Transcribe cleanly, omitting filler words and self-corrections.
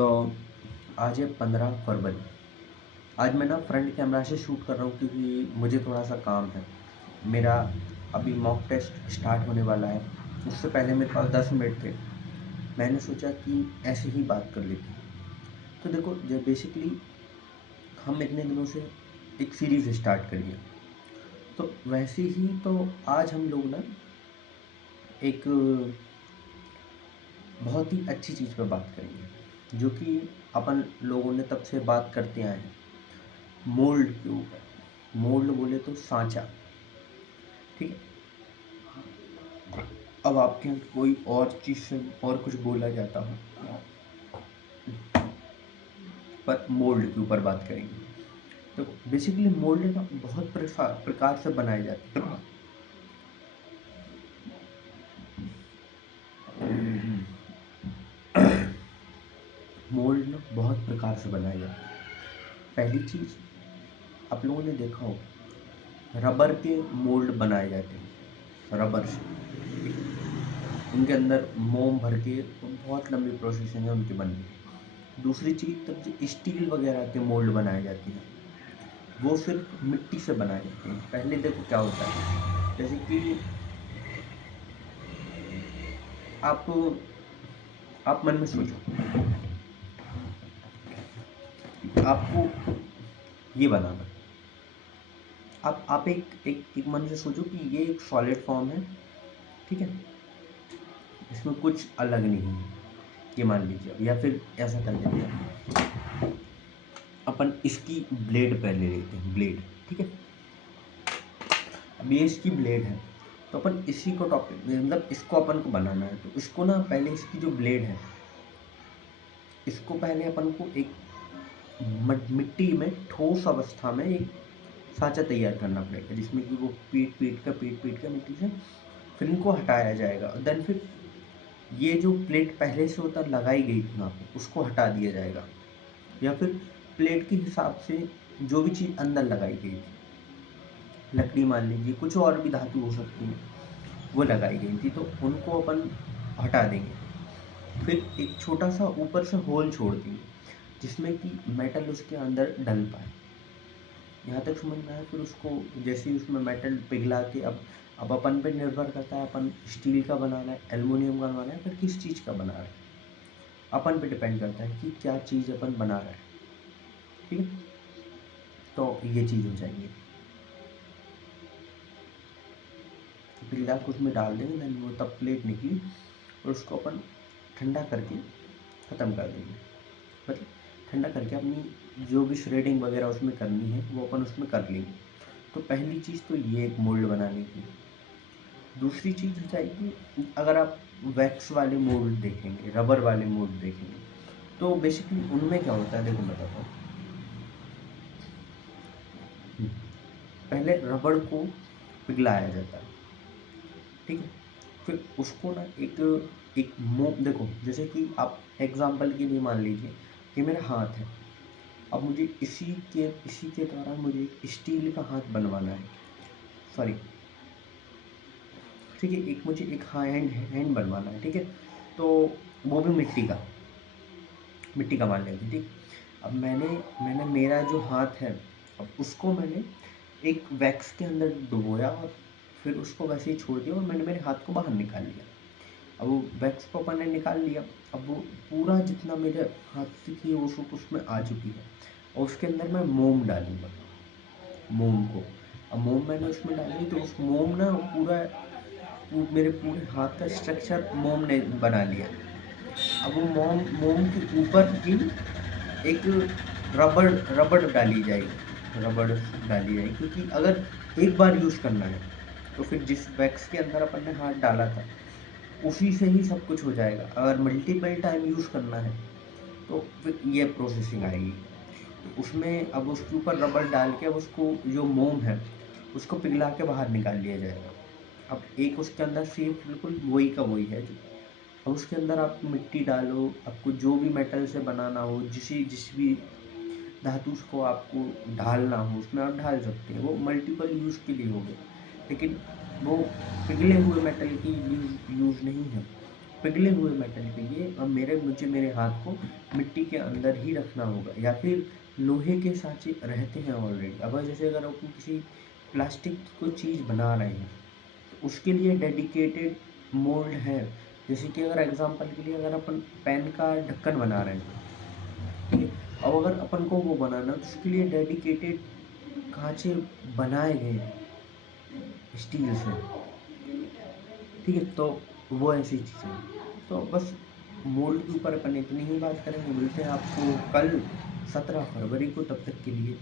तो आज है 15 फरवरी। आज मैं ना फ्रंट कैमरा से शूट कर रहा हूँ क्योंकि मुझे थोड़ा सा काम है। मेरा अभी मॉक टेस्ट स्टार्ट होने वाला है। उससे पहले मेरे पास 10 मिनट थे। मैंने सोचा कि ऐसे ही बात कर लेते हैं। तो देखो, जब बेसिकली हम इतने दिनों से एक सीरीज़ स्टार्ट करिए, तो वैसे ही तो आज हम लोग ना एक बहुत ही अच्छी चीज़ पर बात करेंगे, जो कि अपन लोगों ने तब से बात करते आए हैं, मोल्ड के ऊपर। मोल्ड बोले तो सांचा, ठीक है। अब आपके यहाँ कोई और चीज़ से और कुछ बोला जाता हो, पर मोल्ड के ऊपर बात करेंगे। तो बेसिकली मोल्ड ना बहुत प्रकार से बनाए जाते हैं। मोल्ड ना बहुत प्रकार से बनाए जाते हैं। पहली चीज़, आप लोगों ने देखा हो, रबर के मोल्ड बनाए जाते हैं, रबर से, ठीक है। उनके अंदर मोम भर के बहुत लंबी प्रोसेसिंग है उनके बनने की। दूसरी चीज़, तब जो स्टील वगैरह के मोल्ड बनाए जाते हैं, वो सिर्फ मिट्टी से बनाए जाते हैं। पहले देखो क्या होता है, जैसे कि आप आप मन में सोचो, आपको ये बनाना, आप एक मन से सोचो कि ये एक सॉलिड फॉर्म है, ठीक है। इसमें कुछ अलग नहीं है, ये मान लीजिए। या फिर ऐसा कर लेते हैं, अपन इसकी ब्लेड पहले लेते हैं, ब्लेड, ठीक है। अब ये इसकी ब्लेड है, तो अपन इसी को टॉपिक मतलब इसको अपन को बनाना है। तो इसको ना पहले इसकी जो ब्लेड है, इसको पहले अपन को एक मिट्टी में ठोस अवस्था में एक साँचा तैयार करना पड़ेगा, जिसमें कि वो पीट पीट कर मिट्टी से फिर इनको हटाया जाएगा। देन फिर ये जो प्लेट पहले से होता लगाई गई थी वहाँ पे, उसको हटा दिया जाएगा। या फिर प्लेट के हिसाब से जो भी चीज़ अंदर लगाई गई थी, लकड़ी मान लीजिए, कुछ और भी धातु हो सकती है, वो लगाई गई थी, तो उनको अपन हटा देंगे। फिर एक छोटा सा ऊपर से होल छोड़ देंगे, जिसमें कि मेटल उसके अंदर डल पाए। यहाँ तक समझ में आया। फिर उसको जैसे ही उसमें मेटल पिघला के, अब अपन पे निर्भर करता है, अपन स्टील का बनाना है, एल्युमिनियम का बनाना है, फिर किस चीज़ का बना रहे हैं, अपन पे डिपेंड करता है कि क्या चीज़ अपन बना रहे हैं, ठीक है। तो ये चीज़ हो जाएगी, पिघला के उसमें डाल देंगे। देन वो तब प्लेट निकली, और उसको अपन ठंडा करके ख़त्म कर देंगे। मतलब ठंडा करके अपनी जो भी श्रेडिंग वगैरह उसमें करनी है, वो अपन उसमें कर लेंगे। तो पहली चीज़ तो ये एक मोल्ड बनाने की। दूसरी चीज़ हो जाएगी, अगर आप वैक्स वाले मोल्ड देखेंगे, रबर वाले मोल्ड देखेंगे, तो बेसिकली उनमें क्या होता है, देखो मैं बताता हूँ। पहले रबड़ को पिघलाया जाता है, ठीक है। फिर उसको ना एक एक मोम, देखो जैसे कि आप एग्जांपल के लिए मान लीजिए कि मेरा हाथ है। अब मुझे इसी के द्वारा मुझे स्टील का हाथ बनवाना है, सॉरी, ठीक है। एक मुझे एक हैंड बनवाना है, ठीक है। तो वो भी मिट्टी का मान लेंगे, ठीक। अब मैंने मेरा जो हाथ है, अब उसको मैंने एक वैक्स के अंदर डुबोया, और फिर उसको वैसे ही छोड़ दिया, और मैंने मेरे हाथ को बाहर निकाल लिया। अब वो वैक्स को अपन ने निकाल लिया। अब वो पूरा जितना मेरे हाथ से थी वो सब उसमें आ चुकी है, और उसके अंदर मैं मोम डालूंगा, मोम को। अब मोम मैंने उसमें डाली, तो उस मोम ना मेरे पूरे हाथ का स्ट्रक्चर मोम ने बना लिया। अब वो मोम मोम के ऊपर ही एक रबड़ रबड़ डाली जाएगी, क्योंकि अगर एक बार यूज़ करना है, तो फिर जिस वैक्स के अंदर अपन ने हाथ डाला था, उसी से ही सब कुछ हो जाएगा। अगर मल्टीपल टाइम यूज़ करना है, तो फिर ये प्रोसेसिंग आएगी। तो उसमें अब उसके ऊपर रबड़ डाल के, अब उसको जो मोम है, उसको पिघला के बाहर निकाल लिया जाएगा। अब एक उसके अंदर शेप बिल्कुल वही का वही है जो, अब उसके अंदर आप मिट्टी डालो, आपको जो भी मेटल से बनाना हो, जिस भी धातु को आपको ढालना हो, उसमें आप ढाल सकते हैं। वो मल्टीपल यूज़ के लिए हो गया, लेकिन वो पिघले हुए मेटल की यूज़ नहीं है, पिघले हुए मेटल के लिए अब मुझे मेरे हाथ को मिट्टी के अंदर ही रखना होगा, या फिर लोहे के सांचे रहते हैं ऑलरेडी। अब जैसे अगर अपन किसी प्लास्टिक की कोई चीज़ बना रहे हैं तो उसके लिए डेडिकेटेड मोल्ड है। जैसे कि अगर एग्जांपल के लिए अगर अपन पेन का ढक्कन बना रहे हैं, ठीक है, अब अगर अपन को वो बनाना है तो उसके लिए डेडिकेटेड खांचे बनाए गए हैं स्टील से, ठीक है। तो वो ऐसी चीज़ें हैं। तो बस मोल्ड के ऊपर अपन इतनी ही बात करेंगे। मिलते हैं आपको कल 17 फरवरी को, तब तक के लिए